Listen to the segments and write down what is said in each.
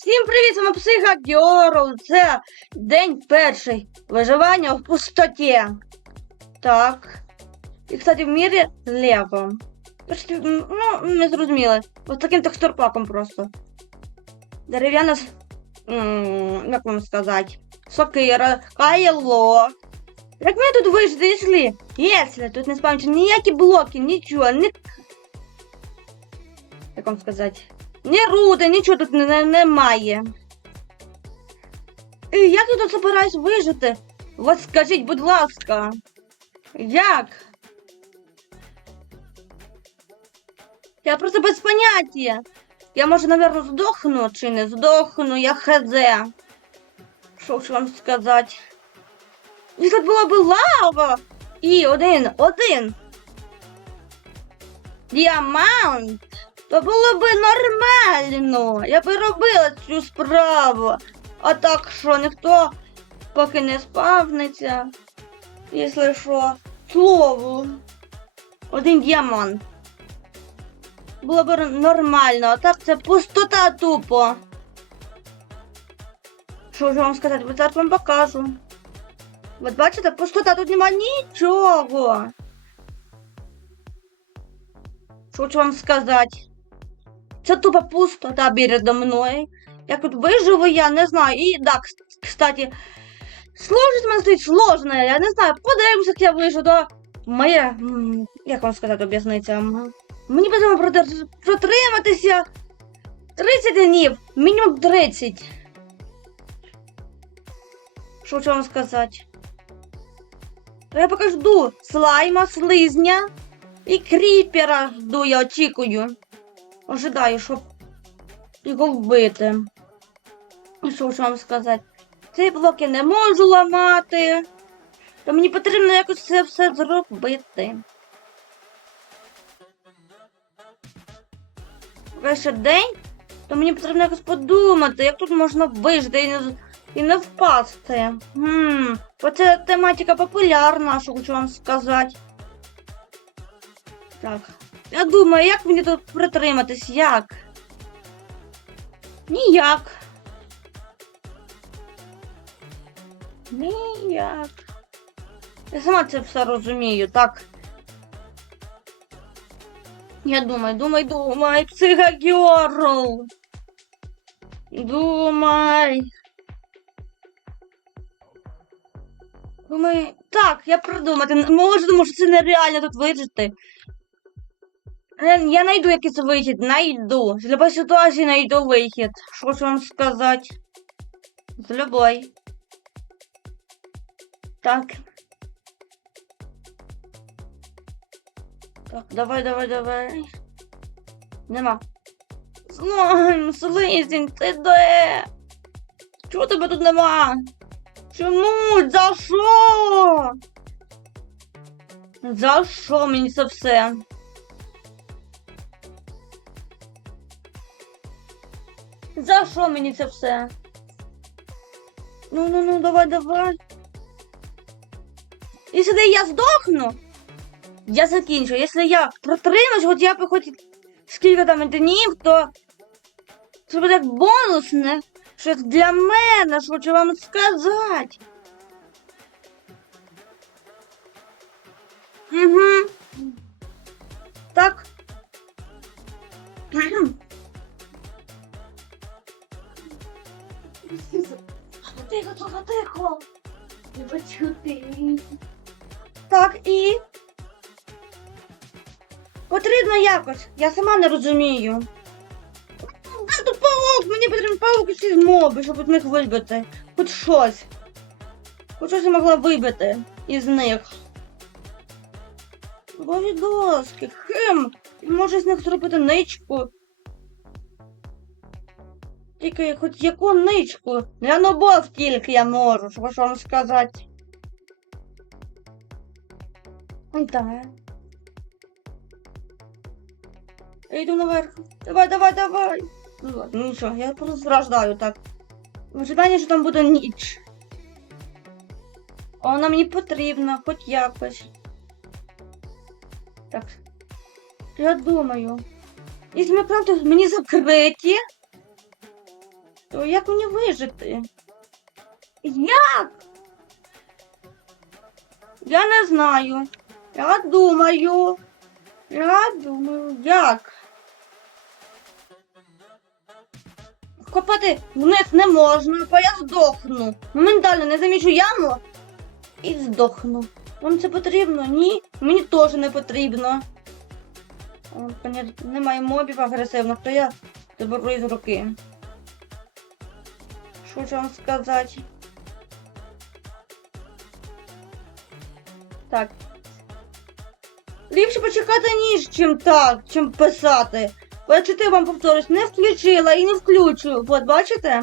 Всім привіт, вами Психа Герл. Це день перший. Виживання в пустоті. Так. І, кстати, в мірі Лего. Ну, не зрозуміли. Ось таким текстурпаком просто. Дерев'яна. Як вам сказати? Сокира, кайло. Як ми тут вийшли? Якщо тут не спавнються ніякі блоки, нічого, ні... Як вам сказати? Ні руди, нічого тут не, не- немає. І як я тут збираюсь вижити? От скажіть, будь ласка. Як? Я просто без поняття. Я може, напевно, здохну чи не здохну, я хз. Що ж вам сказати? Тут була б лава. І один, один. Діамант. То було би нормально. Я би робила цю справу. А так що ніхто поки не спавниться. Якщо що, слово. Один діамант. Було б нормально, а так це пустота тупо. Що ж вам сказати? От зараз вам покажу. От бачите, пустота, тут нема нічого. Що хочу вам сказати? Це тупо пустота передо мною. Як тут виживу, я не знаю. І да, кстати, сложність мене стоїть сложна. Я не знаю, подивимося, як я вижу, то моє, як вам сказати, об'ясниться. Мені потрібно протриматися 30 днів, мінімум 30. Що вам сказати? Я поки жду слайма, слизня і кріпера жду, я очікую. Ожидаю, щоб його вбити. Що ж вам сказати? Ці блоки не можу ламати. То мені потрібно якось це все зробити. Ще день, то мені потрібно якось подумати, як тут можна вижити і не, і не впасти. Хм, оця тематика популярна, що хочу вам сказати. Так. Я думаю, як мені тут притриматись? Як? Ніяк. Ніяк. Я сама це все розумію, так. Я думаю, думай, думай, психогерл. Думай. Думай. Так, я придумати. Може, тому що це нереально тут вижити. Я, найду якийсь вихід, найду. З любої ситуації найду вихід. Що ж вам сказати? З любой. Так. Так, давай, давай, давай. Нема. Слайм, слизень, ти де? Чого тебе тут нема? Чому? За що? За що мені це все? За що мені це все? Ну, ну, ну, давай, давай. Якщо я здохну, я закінчу. Якщо я протримаюсь, хоч я хоч скільки там днів, то це буде бонусне. Щось для мене, що хочу вам сказати. Угу. Так. Тихо, тихо, тихо. Не почути. Так, і. Потрібно якось. Я сама не розумію. Де тут паук? Мені потрібен паук і всі моби, щоб від них вибити. Хоч щось. Хоч щось я могла вибити із них. Бо доски, хим. Може з них зробити ничку. Тільки хоч яку ничку. Я нобов тільки я можу, що вам сказати. Так. Я йду наверх. Давай, давай, давай. Ну ладно, ну я просто страждаю так. В ожиданні, що там буде ніч. Вона мені потрібна, хоч якось. Так. Я думаю. Якщо ми правда мені закриті, То як мені вижити? Як? Я не знаю. Я думаю. Я думаю, як? Копати вниз не можна, бо я здохну. Моментально не замічу яму і здохну. Вам це потрібно? Ні? Мені теж не потрібно. Немає мобів агресивних, то я заберу із руки. Що вам сказати? Так. Ліпше почекати ніж, чим так, чим писати. Ти вам повторюсь, не включила і не включу. От бачите?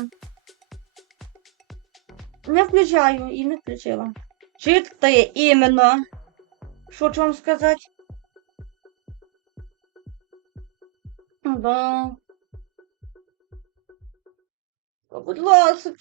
Не включаю і не включила. Читає іменно. Що вам сказати? Да. Будь ласка.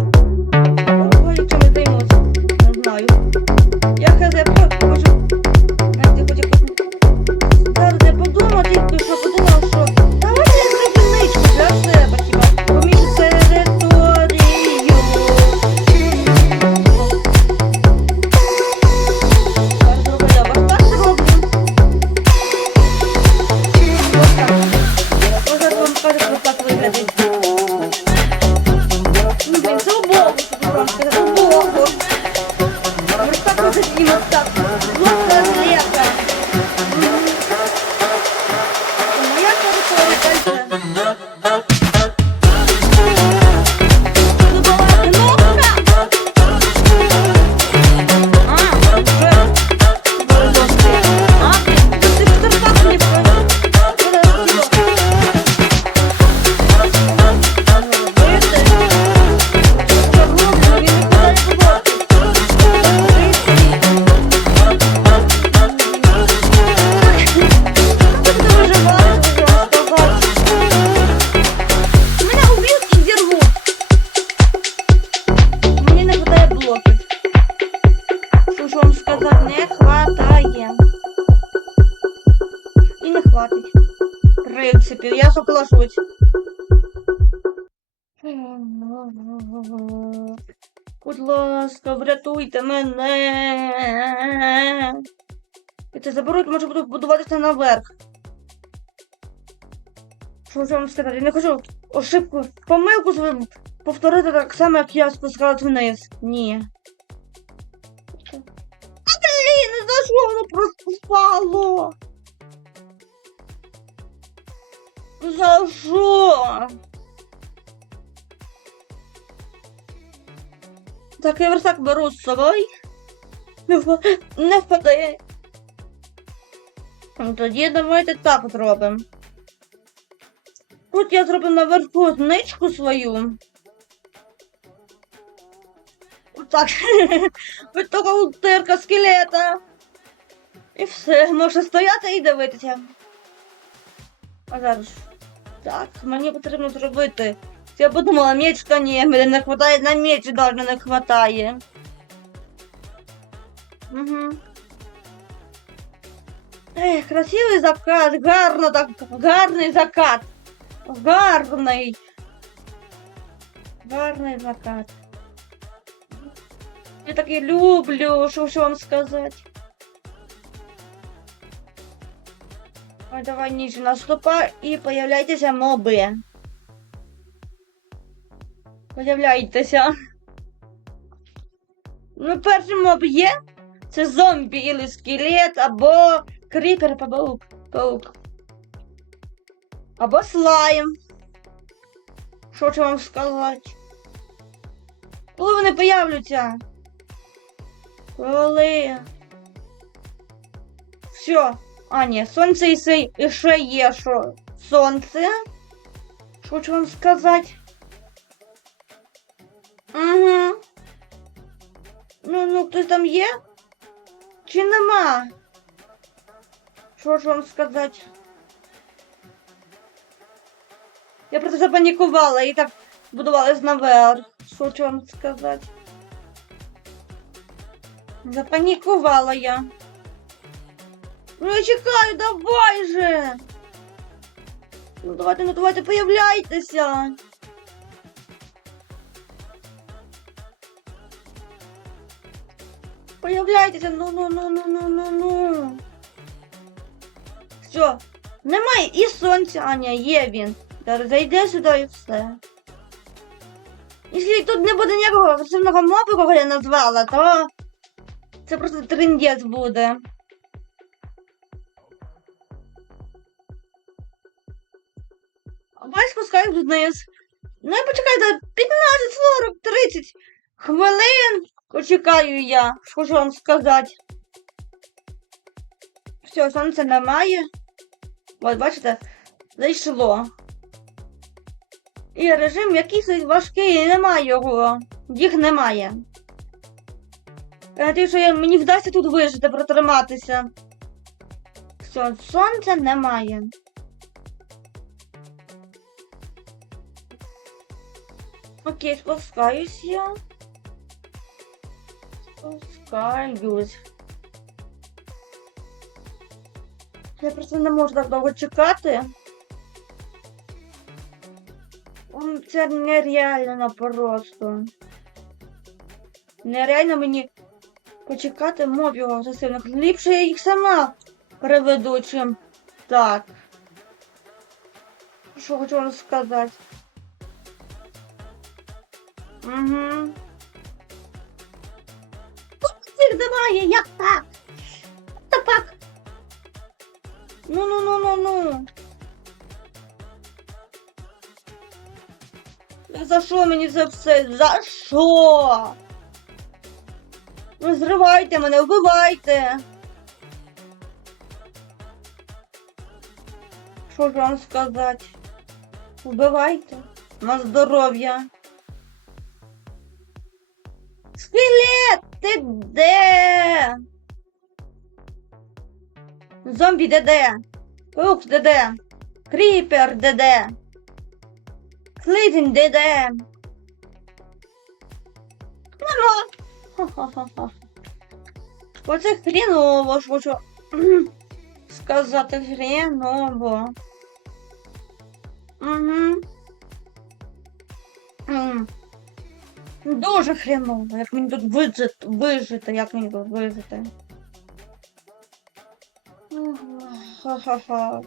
Буде. Будь ласка, врятуйте мене. І це заберуть, може буду будуватися наверх. Що ж вам сказати? Я не хочу ошибку, помилку свою повторити так само, як я спускалась вниз. Ні. А блін, за що воно просто впало? За що? Так, я верстак беру з собою. Не, впа- не впаде. Ну, Тоді давайте так зробимо. Тут я зроблю наверху зничку свою. Отак. Від того утирка скелета. І все, можна стояти і дивитися. А зараз. Так, мені потрібно зробити. Я подумала, меч то ні, мене не хватає на меч, навіть не хватає. Угу. Ех, красивий закат, гарно так, гарний закат. Гарний. Гарний закат. Я такий люблю, що ж вам сказати. Ой, давай ніж наступай і появляйтеся моби. Появляйтеся. Ну, перший моб є. Це зомбі или скелет, або кріпер, паук. паук. Або слайм. Що ж вам сказати? Коли вони появляться? Коли? Все. А, ні, сонце і ще є, що сонце. Що хочу вам сказати? Угу. Ну, ну, хтось там є? Чи нема? Що ж вам сказати? Я просто запанікувала і так будувалась наверх. Що ж вам сказати? Запанікувала я. Ну я чекаю, давай же. Ну давайте, ну давайте, появляйтеся. Появляйтеся, ну ну ну ну ну ну ну. Все, немає і сонця, Аня, є він. Зараз зайде сюди і все. Якщо тут не буде ніякого агресивного мобу, кого я назвала, то це просто трендець буде. Давай спускаюсь вниз. Ну і почекайте 15, 40, 30 хвилин. Почекаю я, хочу вам сказати. Все, сонця немає. От, бачите, зайшло. І режим якийсь важкий, немає його. Їх немає. Я надію, що мені вдасться тут вижити, протриматися. Все, сонця немає. Окей, спускаюсь я. Спускаюсь. Я просто не можу так довго чекати. Це нереально просто. Нереально мені почекати мобів агресивних. Ліпше я їх сама приведу, чим так. Що хочу вам сказати? Угу. Немає, як так? Та так. Ну ну ну ну ну. За що мені це все? За що? Ну зривайте мене, вбивайте. Що ж вам сказати? Вбивайте. На здоров'я. Ти де? Зомбі де? Паук де? Кріпер де де? Нема. Ха-ха-ха-ха. Оце хріново, ж хочу сказати хріново. Угу. М. Дуже хреново, як мені тут вижити, вижити, як мені тут вижити. Ха-ха-ха.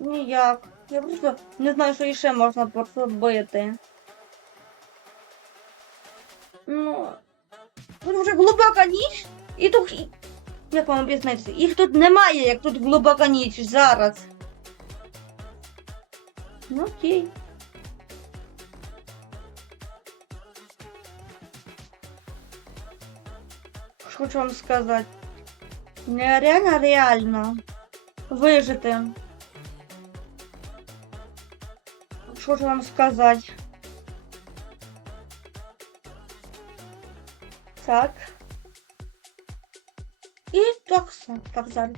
Ніяк. Я просто не знаю, що іще можна просто робити. Ну. Тут вже глибока ніч, і тут. Як вам об'яснити? Їх тут немає, як тут глибока ніч зараз. Ну окей. хочу вам сказати. Нереально реально вижити. Що ж вам сказати? Так. І так все. Так зараз.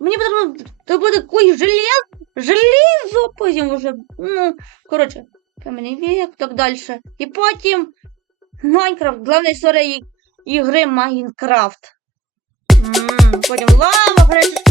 Мені потрібно добути куй желез желізо, потім вже, ну, коротше, кам'яний вік, так далі. І потім Майнкрафт, головна історія і- ігри Майнкрафт. Потім лава грати.